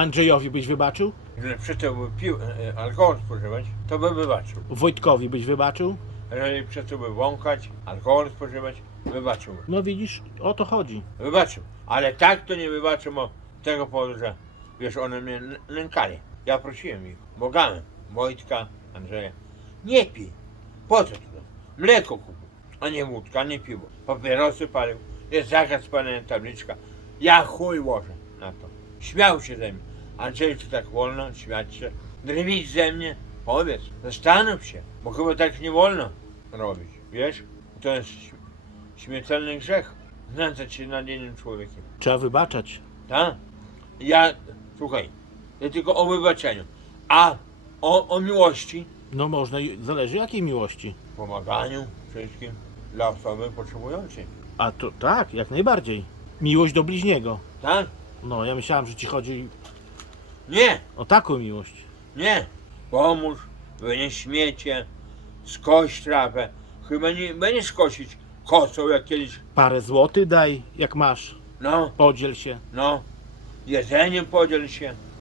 Andrzejowi byś wybaczył? Że przestał pił, e, e, alkohol spożywać, to by wybaczył. Wojtkowi byś wybaczył? Jeżeli przestał by wąchać, alkohol spożywać, wybaczył. No widzisz, o to chodzi. Wybaczył. Ale tak to nie wybaczył, bo tego powodu, że wiesz, one mnie n- nękali. Ja prosiłem ich, błagałem, Wojtka, Andrzeja, nie pij. Po co to? Mleko kupił, a nie wódka, nie piwo. Papierosy palił, jest zakaz palenia tabliczka. Ja chuj łożę na to. Śmiał się ze mnie. Andrzej, czy tak wolno śmiać się? Drwić ze mnie? Powiedz, zastanów się, bo chyba tak nie wolno robić, wiesz? To jest śmiertelny grzech. Znęcać się nad innym człowiekiem. Trzeba wybaczać. Tak? Ja, słuchaj, ja tylko o wybaczeniu. A o, o miłości, No można, i- zależy jakiej miłości. pomaganiu wszystkim dla osoby potrzebującej. A to tak, jak najbardziej. Miłość do bliźniego. Tak? No, ja myślałem, że ci chodzi Nie, o taką miłość. nie. Pomóż, wynieś śmiecie, skoś trawę. Chyba nie będziesz kosić kosą jak kiedyś. Parę złotych daj, jak masz. No, Podziel się. no. Jedzeniem podziel się.